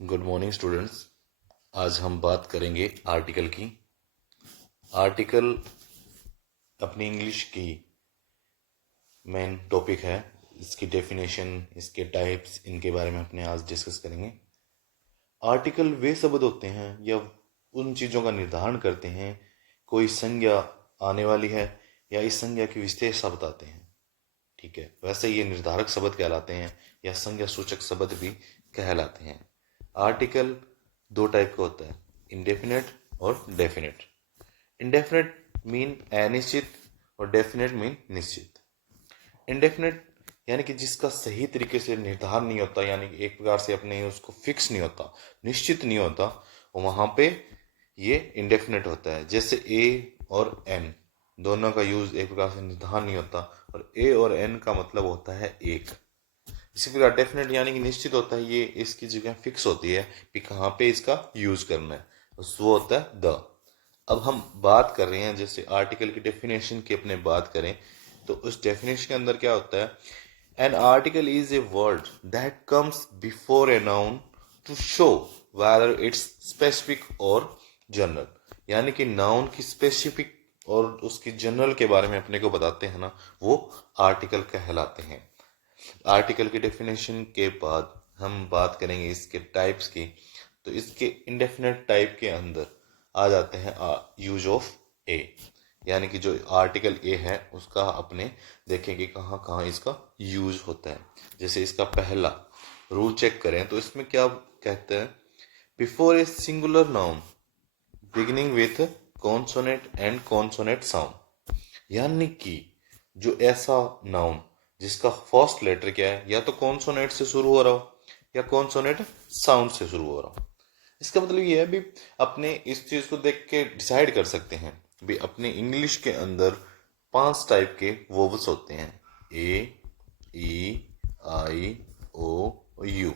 Good morning students. आज हम बात करेंगे आर्टिकल की। आर्टिकल अपनी इंग्लिश की मेन टॉपिक है। इसकी डेफिनेशन, इसके टाइप्स, इनके बारे में अपने आज डिस्कस करेंगे। आर्टिकल वे शब्द होते हैं या उन चीज़ों का निर्धारण करते हैं, कोई संज्ञा आने वाली है या इस संज्ञा की विशेष शब्द आते हैं। ठीक है, वैसे ये निर्धारक शब्द कहलाते हैं या संज्ञा सूचक शब्द भी कहलाते हैं। आर्टिकल दो टाइप का होता है, इंडेफिनेट और डेफिनेट। इंडेफिनेट मीन अनिश्चित और डेफिनेट मीन निश्चित। इंडेफिनेट यानी कि जिसका सही तरीके से निर्धारण नहीं होता, यानी कि एक प्रकार से अपने उसको फिक्स नहीं होता, निश्चित नहीं होता, वहां पे ये इंडेफिनेट होता है। जैसे ए और एन दोनों का यूज एक प्रकार से निर्धारण नहीं होता, और ए और एन का मतलब होता है एक। इसी प्रकार डेफिनेट यानी कि निश्चित होता है, ये इसकी जगह फिक्स होती है कि कहाँ पे इसका यूज करना है, वो होता है द। अब हम बात कर रहे हैं, जैसे आर्टिकल की डेफिनेशन की अपने बात करें तो उस डेफिनेशन के अंदर क्या होता है, an article is a word that comes before a noun to show whether it's specific और जनरल। यानी कि नाउन की स्पेसिफिक और उसकी जनरल के बारे में अपने को बताते हैं ना, वो आर्टिकल कहलाते हैं। आर्टिकल की डेफिनेशन के बाद हम बात करेंगे इसके टाइप्स की। तो इसके इंडेफिनेट टाइप के अंदर आ जाते हैं यूज ऑफ ए, यानी कि जो आर्टिकल ए है उसका अपने देखेंगे कहाँ कहाँ इसका यूज होता है। जैसे इसका पहला रूल चेक करें तो इसमें क्या कहते हैं, before a singular noun beginning with consonant and consonant sound. यानी कि जो ऐसा नाउन जिसका फर्स्ट लेटर क्या है, या तो कॉन्सोनेंट से शुरू हो रहा हो या कॉन्सोनेंट साउंड से शुरू हो रहा हो। इसका मतलब ये है भी, अपने इस चीज को देख के डिसाइड कर सकते हैं भी अपने इंग्लिश के अंदर 5 टाइप के वोवल्स होते हैं, ए, ई, आई, ओ, यू।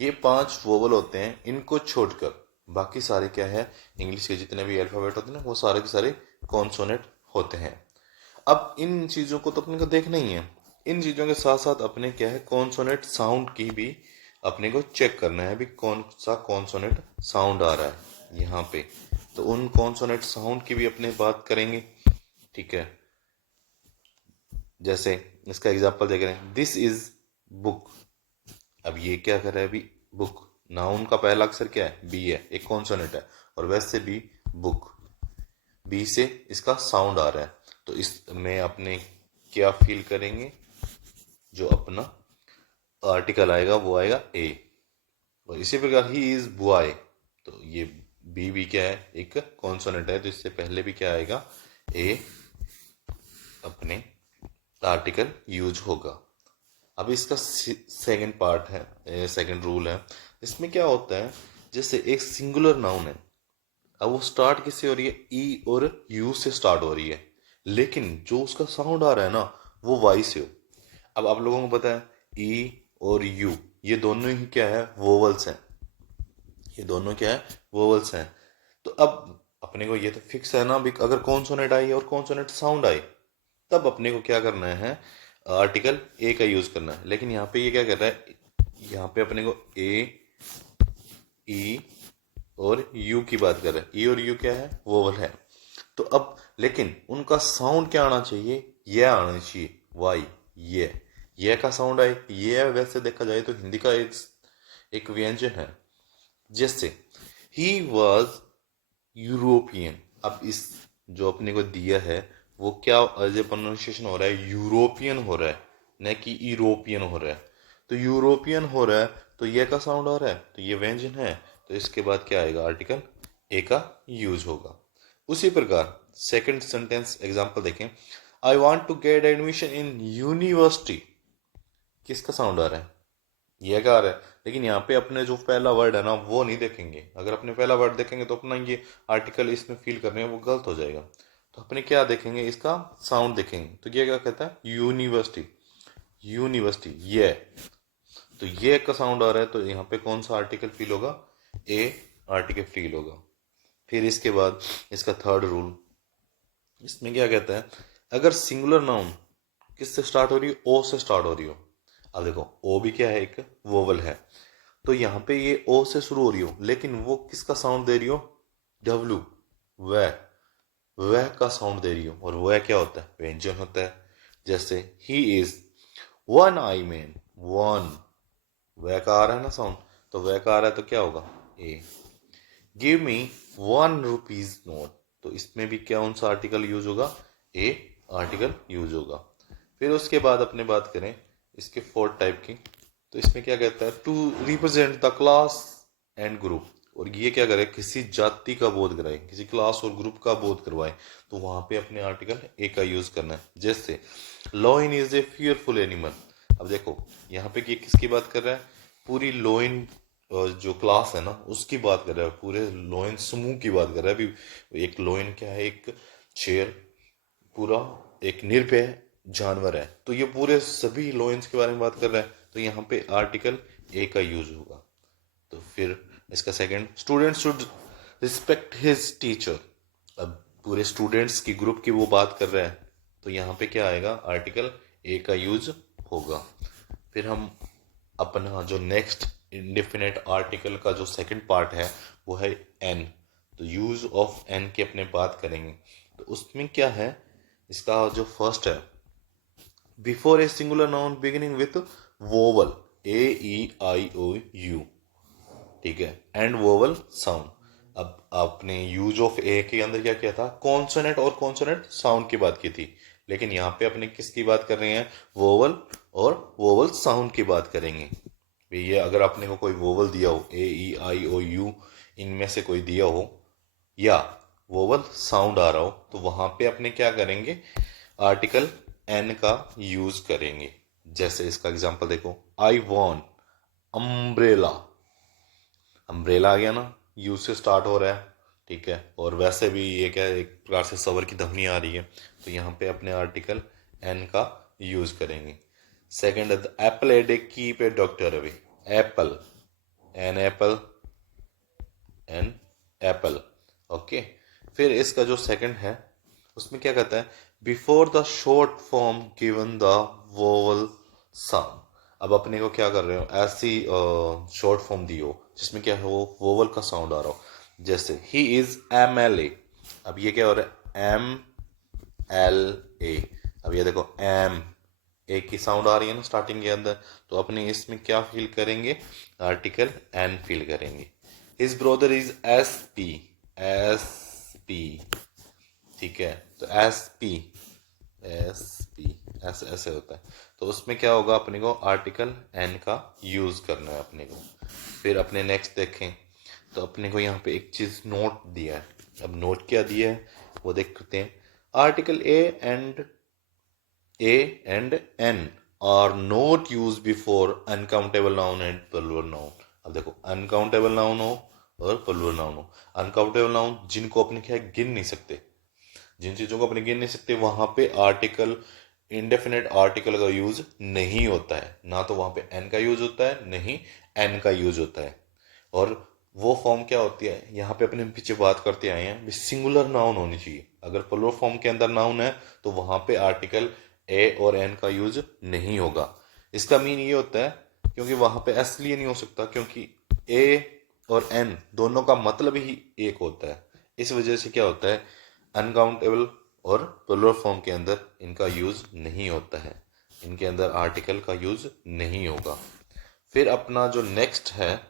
ये 5 वोवल होते हैं, इनको छोड़कर बाकी सारे क्या है, इंग्लिश के जितने भी अल्फाबेट होते हैं ना, वो सारे के सारे कॉन्सोनेंट होते हैं। अब इन चीजों को तो अपने को देखना ही है, इन चीजों के साथ साथ अपने क्या है, कॉन्सोनेंट साउंड की भी अपने को चेक करना है भी कौन सा कॉन्सोनेंट साउंड आ रहा है यहाँ पे। तो उन कॉन्सोनेंट साउंड की भी अपने बात करेंगे। ठीक है, जैसे इसका एग्जांपल देख रहे हैं, दिस इज बुक। अब ये क्या कर रहा है अभी, बुक नाउन का पहला अक्षर क्या है, बी है, एक कॉन्सोनेंट है, और वैसे भी बुक, बी से इसका साउंड आ रहा है। तो इसमें अपने क्या फील करेंगे, जो अपना आर्टिकल आएगा वो आएगा ए। और इसी प्रकार ही इज बॉय, तो ये बी भी क्या है, एक कॉन्सोनेंट है, तो इससे पहले भी क्या आएगा, ए अपने आर्टिकल यूज होगा। अब इसका सेकंड पार्ट है, सेकंड रूल है। इसमें क्या होता है, जैसे एक सिंगुलर नाउन है, अब वो स्टार्ट किससे हो रही है, ई और यू से स्टार्ट हो रही है, लेकिन जो उसका साउंड आ रहा है ना, वो वाई से हो। अब आप लोगों को पता है ई और यू ये दोनों ही क्या है, वोवल्स हैं। ये दोनों क्या है, वोवल्स हैं। तो अब अपने को ये तो फिक्स है ना भी, अगर कॉन्सोनेंट आई और कॉन्सोनेंट साउंड आई, तब अपने को क्या करना है, आर्टिकल ए का यूज करना है। लेकिन यहाँ पे ये क्या कर रहा है, यहाँ पे अपने को ए, ई और यू की बात कर रहे हैं। ई और यू क्या है, वोवल है। तो अब लेकिन उनका साउंड क्या आना चाहिए, ये आना चाहिए, वाई, ये का साउंड आए, ये वैसे देखा जाए तो हिंदी का एक व्यंजन है। जैसे ही वॉज यूरोपियन, अब इस जो अपने को दिया है वो क्या एज ए प्रोनाउंसिएशन हो रहा है, यूरोपियन हो रहा है, न कि यूरोपियन हो रहा है। तो यूरोपियन हो रहा है तो ये का साउंड आ रहा है, तो ये व्यंजन है, तो इसके बाद क्या आएगा, आर्टिकल ए का यूज होगा। उसी प्रकार सेकंड सेंटेंस एग्जांपल देखें, I want to get admission in university. किसका साउंड आ रहा है, ये का आ रहा है। लेकिन यहाँ पे अपने जो पहला वर्ड है ना वो नहीं देखेंगे, अगर अपने पहला वर्ड देखेंगे तो अपना ये आर्टिकल इसमें फील कर रहे हैं वो गलत हो जाएगा। तो अपने क्या देखेंगे, इसका साउंड देखेंगे। तो ये क्या कहता है, यूनिवर्सिटी, यूनिवर्सिटी ये, तो ये का साउंड आ रहा है, तो यहाँ पे कौन सा आर्टिकल फील होगा, ए आर्टिकल फील होगा। फिर इसके बाद इसका थर्ड रूल, इसमें क्या कहता है, अगर सिंगुलर नाउन किससे स्टार्ट हो रही हो, ओ से स्टार्ट हो रही हो। अब देखो ओ भी क्या है, एक वोवल है, तो यहाँ पे ये ओ से शुरू हो रही हो, लेकिन वो किसका साउंड दे रही हो, डब्लू, वह का साउंड दे रही हो, और वह क्या होता है, व्यंजन होता है। जैसे he is one I man, one, वह का आ रहा है ना साउंड, तो वह का आ रहा है तो क्या होगा, ए। गिव मी 1 रुपीज नोट, तो इसमें भी क्या कौन सा आर्टिकल यूज होगा, ए आर्टिकल यूज होगा। फिर उसके बाद अपने बात करें इसके फोर्थ टाइप की, तो इसमें क्या कहता है, to represent the class and group, और ये क्या करे, किसी जाति का बोध कराए, किसी क्लास और ग्रुप का बोध करवाए, तो वहां पे अपने आर्टिकल ए का यूज करना है। जैसे lion is a fearful animal, अब देखो यहाँ पे किसकी बात कर रहा है, पूरी लोइन जो क्लास है ना उसकी बात कर रहा है, पूरे लोइन समूह की बात कर रहा है। अभी एक लोइन क्या है, एक शेर, पूरा एक निर्भय जानवर है, तो ये पूरे सभी लोइंस के बारे में बात कर रहा है, तो यहाँ पे आर्टिकल ए का यूज होगा। तो फिर इसका second, student should respect his teacher, अब पूरे स्टूडेंट्स की ग्रुप की वो बात कर रहा है, तो यहाँ पे क्या आएगा, आर्टिकल ए का यूज होगा। फिर हम अपना जो नेक्स्ट इंडेफिनेट आर्टिकल का जो सेकंड पार्ट है वो है एन, तो यूज ऑफ एन की अपने बात करेंगे। तो उसमें क्या है, इसका जो फर्स्ट है, before a singular noun beginning with vowel, a e i o u, ठीक है, एंड वोवल साउंड। अब आपने यूज ऑफ ए के अंदर क्या किया था, कॉन्सोनेंट और कॉन्सोनेंट साउंड की बात की थी, लेकिन यहाँ पे अपने किसकी बात कर रहे हैं, वोवल और वोवल साउंड की बात करेंगे। ये अगर आपने को कोई वोवल दिया हो, ए ई आई ओ यू, इनमें से कोई दिया हो, या वोवल साउंड आ रहा हो, तो वहां पे अपने क्या करेंगे, आर्टिकल एन का यूज करेंगे। जैसे इसका एग्जांपल देखो, आई वॉन्ट अम्ब्रेला, अम्ब्रेला आ गया ना, यू से स्टार्ट हो रहा है, ठीक है, और वैसे भी ये क्या है, एक प्रकार से सवर की ध्वनि आ रही है, तो यहाँ पे अपने आर्टिकल एन का यूज करेंगे। Second, the apple a day keep a doctor away, apple, an apple, an apple, okay. फिर इसका जो सेकंड है उसमें क्या कहता है, before the short form given the vowel sound, अब अपने को क्या कर रहे हो, ऐसी शॉर्ट फॉर्म दी हो जिसमें क्या हो, वोवल का साउंड आ रहा हो। जैसे he is M L A, अब ये क्या हो रहा है, एम एल ए, अब ये देखो एम, ए की साउंड आ रही है ना स्टार्टिंग के अंदर, तो अपने इसमें क्या फील करेंगे, आर्टिकल एन फील करेंगे। His brother is S P, S P, ठीक है, तो एस पी, एस पी, ऐसे ऐसे होता है, तो उसमें क्या होगा, अपने को आर्टिकल एन का यूज करना है अपने को। फिर अपने नेक्स्ट देखें, तो अपने को यहाँ पे एक चीज नोट दिया है, अब नोट क्या दिया है वो देखते हैं। Article a and an are not use before uncountable noun and plural noun, अब देखो अनकाउंटेबल नाउन हो और प्लूरल नाउन हो। अनकाउंटेबल नाउन जिनको अपने क्या गिन नहीं सकते, जिन चीजों को अपने गिन नहीं सकते, वहां पे आर्टिकल, इंडेफिनेट आर्टिकल का यूज नहीं होता है, ना तो वहां पे एन का यूज होता है, नहीं एन का यूज होता है। और वो फॉर्म क्या होती है, यहाँ पे अपने पीछे बात करते आए हैं, सिंगुलर नाउन होनी चाहिए। अगर प्लूरल फॉर्म के अंदर नाउन है तो वहां पे आर्टिकल ए और एन का यूज नहीं होगा। इसका मीन ये होता है, क्योंकि वहां पे एस लिए नहीं हो सकता, क्योंकि ए और एन दोनों का मतलब ही एक होता है, इस वजह से क्या होता है, अनकाउंटेबल और प्लूरल फॉर्म के अंदर इनका यूज नहीं होता है, इनके अंदर आर्टिकल का यूज नहीं होगा। फिर अपना जो नेक्स्ट है,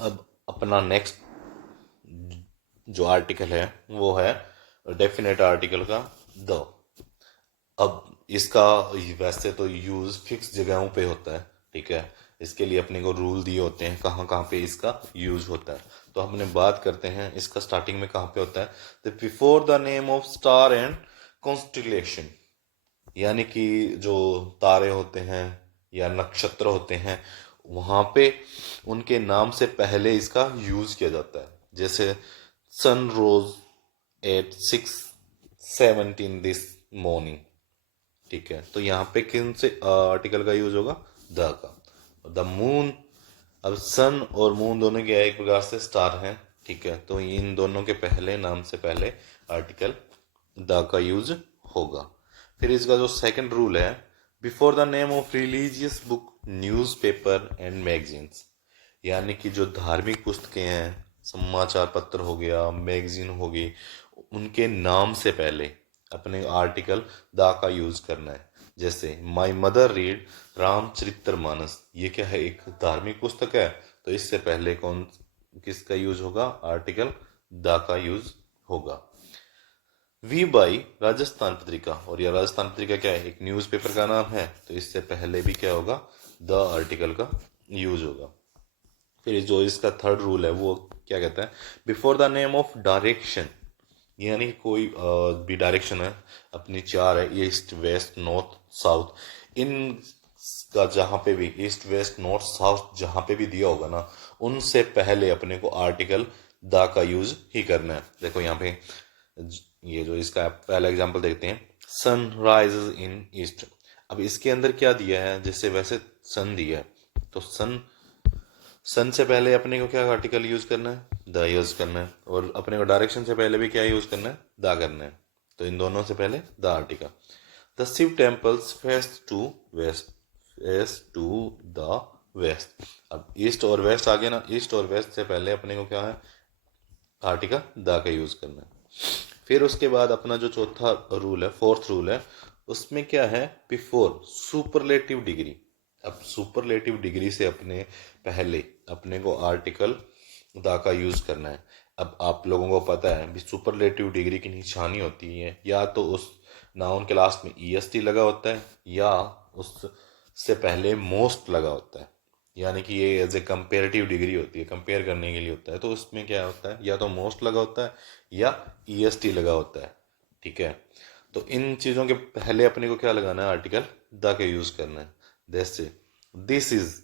अब अपना नेक्स्ट जो आर्टिकल है वो है डेफिनेट आर्टिकल का द। अब इसका वैसे तो यूज फिक्स जगहों पे होता है, ठीक है, इसके लिए अपने को रूल दिए होते हैं कहाँ कहाँ पे इसका यूज होता है। तो हमने बात करते हैं इसका स्टार्टिंग में कहाँ पे होता है, तो before the name of star and constellation, यानी कि जो तारे होते हैं या नक्षत्र होते हैं वहां पे उनके नाम से पहले इसका यूज किया जाता है। जैसे सन रोज एट 6:17 दिस मॉर्निंग, ठीक है, तो यहाँ पे किन से आर्टिकल का यूज होगा, द का। द मून, अब सन और मून दोनों क्या एक प्रकार से स्टार हैं, ठीक है, तो इन दोनों के पहले नाम से पहले आर्टिकल द का यूज होगा। फिर इसका जो सेकंड रूल है, before the name of religious book, newspaper and magazines, यानी कि जो धार्मिक पुस्तकें हैं, समाचार पत्र हो गया, मैगजीन होगी, उनके नाम से पहले अपने आर्टिकल द का यूज करना है। जैसे माई मदर रीड रामचरितमानस, ये क्या है, एक धार्मिक पुस्तक है, तो इससे पहले कौन किसका यूज होगा, आर्टिकल द का यूज होगा। वी बाई राजस्थान पत्रिका, और यह राजस्थान पत्रिका क्या है, एक न्यूज़पेपर का नाम है, तो इससे पहले भी क्या होगा, द आर्टिकल का यूज होगा। फिर जो इसका थर्ड रूल है वो क्या कहता है, before the name of direction, यानी कोई भी डायरेक्शन है, अपनी चार है, ईस्ट वेस्ट नॉर्थ साउथ, इन का जहां पे भी ईस्ट वेस्ट नॉर्थ साउथ जहां पे भी दिया होगा ना, उनसे पहले अपने को आर्टिकल द का यूज ही करना है। देखो यहाँ पे ये जो इसका पहला एग्जांपल देखते हैं, सन राइजेस इन ईस्ट। अब इसके अंदर क्या दिया है, जैसे वैसे सन दिया है, तो सन सन से पहले अपने को क्या आर्टिकल यूज करना है, द यूज करना है, और अपने को डायरेक्शन से पहले भी क्या यूज करना है, द करना है, तो इन दोनों से पहले the article. The Shiva temples face to west, face to the west. अब ईस्ट और वेस्ट आ गया ना, ईस्ट और वेस्ट से पहले अपने को क्या है, आर्टिकल द का यूज करना है। फिर उसके बाद अपना जो चौथा रूल है, फोर्थ रूल है, उसमें क्या है, बिफोर सुपरलेटिव डिग्री। अब सुपरलेटिव डिग्री से अपने पहले अपने को आर्टिकल द का यूज करना है। अब आप लोगों को पता है भी सुपरलेटिव डिग्री की निशानी होती है, या तो उस नाउन के लास्ट में ईएसटी लगा होता है, या उससे पहले मोस्ट लगा होता है, यानी कि ये एज ए कंपेरेटिव डिग्री होती है, कंपेयर करने के लिए होता है, तो उसमें क्या होता है, या तो मोस्ट लगा होता है या ईएसटी लगा होता है। ठीक है, तो इन चीज़ों के पहले अपने को क्या लगाना है, आर्टिकल द का यूज करना है। जैसे दिस इज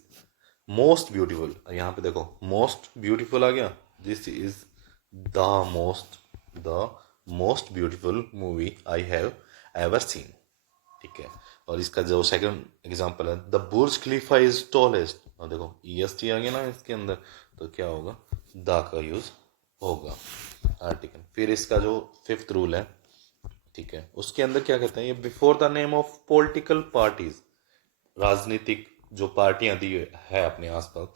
मोस्ट ब्यूटीफुल, यहाँ पे देखो मोस्ट ब्यूटीफुल आ गया, this is the most the most beautiful movie I have ever seen. ठीक है, और इसका जो सेकंड एग्जांपल है, the Burj Khalifa is tallest, और देखो ईएसटी आ गया ना इसके अंदर, तो क्या होगा, द का यूज होगा आर्टिकल। फिर इसका जो फिफ्थ रूल है, ठीक है, उसके अंदर क्या कहते हैं, ये before the name of political parties, राजनीतिक जो पार्टियां दी है अपने आसपास,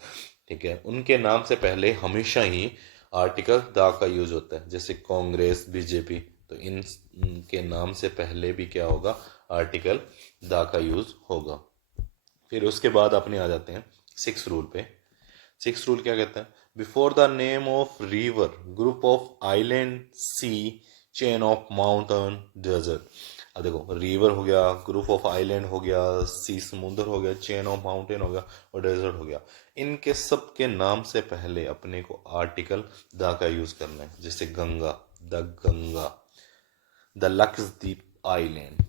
ठीक है, उनके नाम से पहले हमेशा ही आर्टिकल द का यूज होता है। जैसे कांग्रेस, बीजेपी, तो इनके नाम से पहले भी क्या होगा, आर्टिकल द का यूज होगा। फिर उसके बाद अपने आ जाते हैं सिक्स रूल पे। सिक्स रूल क्या कहता है, before the name of river, group of island, sea, chain of mountain, desert. अब देखो रिवर हो गया, ग्रुप ऑफ आइलैंड हो गया, सी समुद्र हो गया, चेन ऑफ माउंटेन हो गया, और डेजर्ट हो गया, इनके सब के नाम से पहले अपने को आर्टिकल द का यूज करना है। जैसे Ganga, the Ganga, the Lakshadweep island,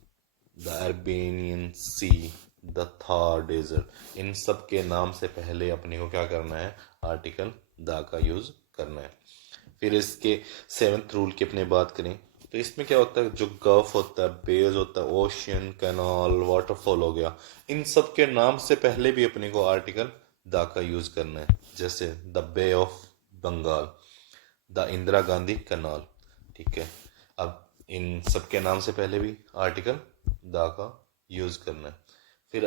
the Arabian sea, the Thar desert, इन सब के नाम से पहले अपने को क्या करना है, आर्टिकल द का यूज करना है। फिर इसके सेवंथ रूल की अपने बात करें, तो इसमें क्या होता है, जो गल्फ होता है, बेज होता है, ओशियन, कैनाल, वाटरफॉल हो गया, इन सब के नाम से पहले भी अपने को आर्टिकल द का यूज करना है। जैसे the bay of Bengal, the Indira Gandhi canal. ठीक है, अब इन सब के नाम से पहले भी आर्टिकल द का यूज करना है। फिर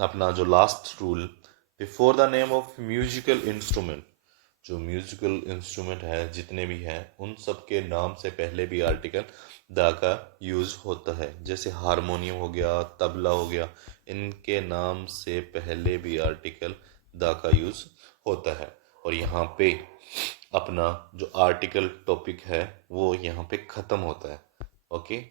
अपना जो last rule, before the name of musical instrument, जो म्यूजिकल इंस्ट्रूमेंट है जितने भी हैं, उन सब के नाम से पहले भी आर्टिकल द का यूज होता है। जैसे हारमोनियम हो गया, तबला हो गया, इनके नाम से पहले भी आर्टिकल द का यूज होता है। और यहाँ पे अपना जो आर्टिकल टॉपिक है वो यहाँ पे खत्म होता है। ओके।